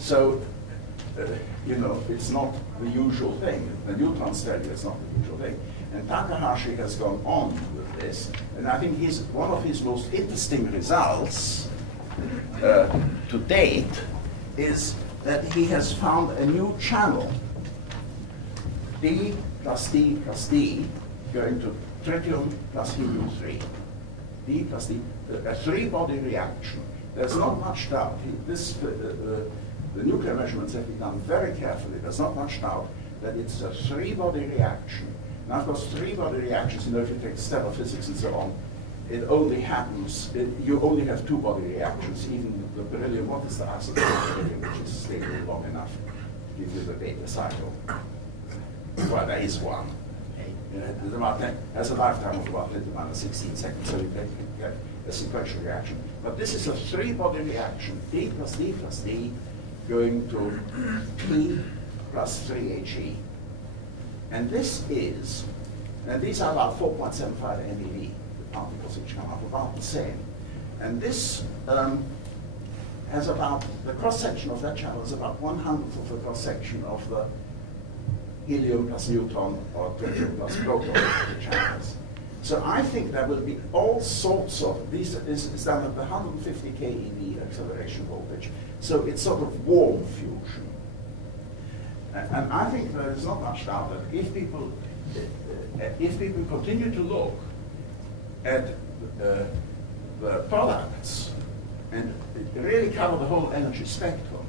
So, you know, it's not the usual thing. The neutrons tell you it's not the usual thing. And Takahashi has gone on with this, and I think one of his most interesting results to date is that he has found a new channel, D plus D plus D, going to tritium plus helium-3. D plus D, a three-body reaction. There's not much doubt. The nuclear measurements have been done very carefully. There's not much doubt that it's a three-body reaction. Now, of course, three-body reactions, you know, if you take stellar physics and so on, it only happens, you only have two-body reactions. Even the beryllium, what is the acid beryllium, which is stable long enough to give you the beta cycle? Well, there is one. Has a lifetime of about 10 to the minus 16 seconds, so you get a sequential reaction. But this is a three-body reaction, D plus D plus D, going to T plus 3He. And this is, and these are about 4.75 MeV, the particles which come up about the same. And this has about, the cross-section of that channel is about 1/100th of the cross-section of the helium plus neutron or tritium plus proton channels. So I think there will be all sorts of, this is done at the 150 keV acceleration voltage. So it's sort of warm fusion. And I think there is not much doubt that if people continue to look at the products and really cover the whole energy spectrum,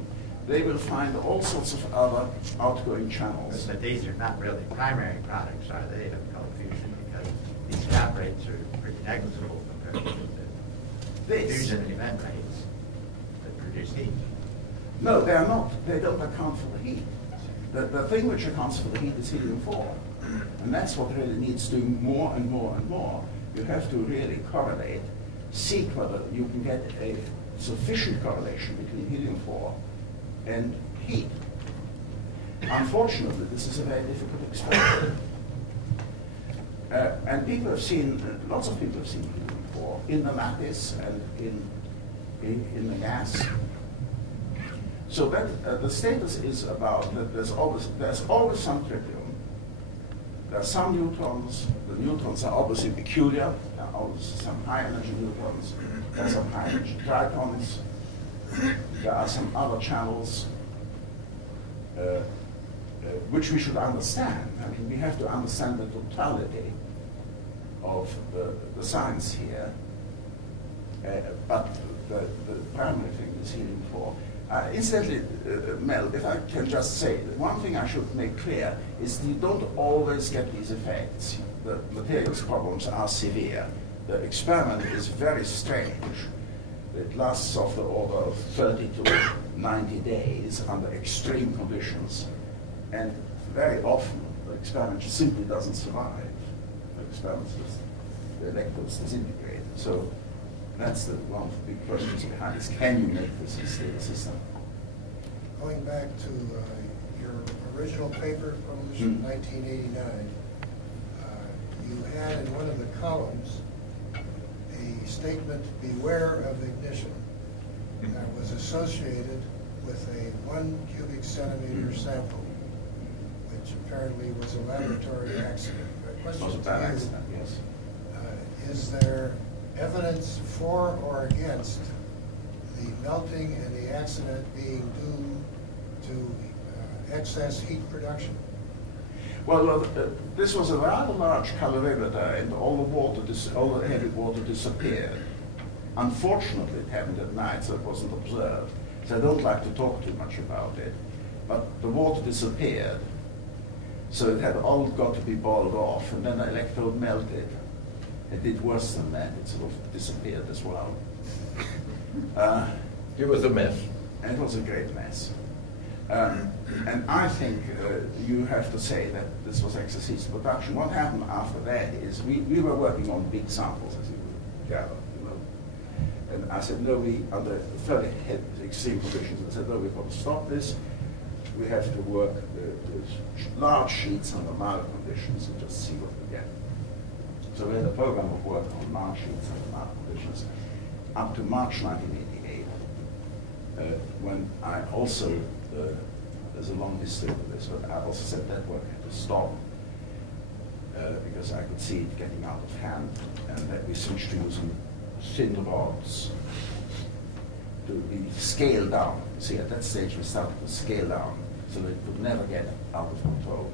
they will find all sorts of other outgoing channels. But these are not really primary products, are they, of cold fusion? Because these gap rates are pretty negligible compared to the fusion and event rates that produce heat. No, they are not. They don't account for the heat. The thing which accounts for the heat is helium-4. And that's what really needs doing more and more and more. You have to really correlate, seek whether you can get a sufficient correlation between helium-4 and heat. Unfortunately, this is a very difficult experiment. And people have seen, lots of people have seen helium-4 in the lattice and in the gas. So that the status is about that there's always some tritium. There are some neutrons. The neutrons are obviously peculiar. There are always some high energy neutrons. There are some high energy tritons. There are some other channels which we should understand. I mean, we have to understand the totality of the science here. But the primary thing is helium-4. Incidentally, Mel, if I can just say, one thing I should make clear is you don't always get these effects. The materials problems are severe. The experiment is very strange. It lasts of the order of 30 to 90 days under extreme conditions. And very often, the experiment simply doesn't survive. The electrodes disintegrate. So that's one of the big questions behind this. Can you make this a stable system? Going back to your original paper published in 1989, you had in one of the columns a statement, beware of ignition, that was associated with a 1 cubic centimeter sample, which apparently was a laboratory accident. My question to you, accident, yes. Is there evidence for or against the melting and the accident being due to excess heat production? Well, this was a rather large calorimeter, and all the heavy water disappeared. Unfortunately, it happened at night, so it wasn't observed. So I don't like to talk too much about it. But the water disappeared, so it had all got to be boiled off, and then the electrode melted. It did worse than that. It sort of disappeared as well. It was a mess. It was a great mess. And I think you have to say that this was exercise production. What happened after that is we were working on big samples, as you would gather, you know. And I said, no, under fairly extreme conditions, I said, no, we've got to stop this. We have to work with large sheets under mild conditions and just see what we get. So we had a program of work on large sheets under mild conditions up to March 1988. when I also, there's a long history of this, but I also said that work had to stop because I could see it getting out of hand, and that we switched to using thin rods to be scaled down. See, at that stage we started to scale down so that it could never get out of control.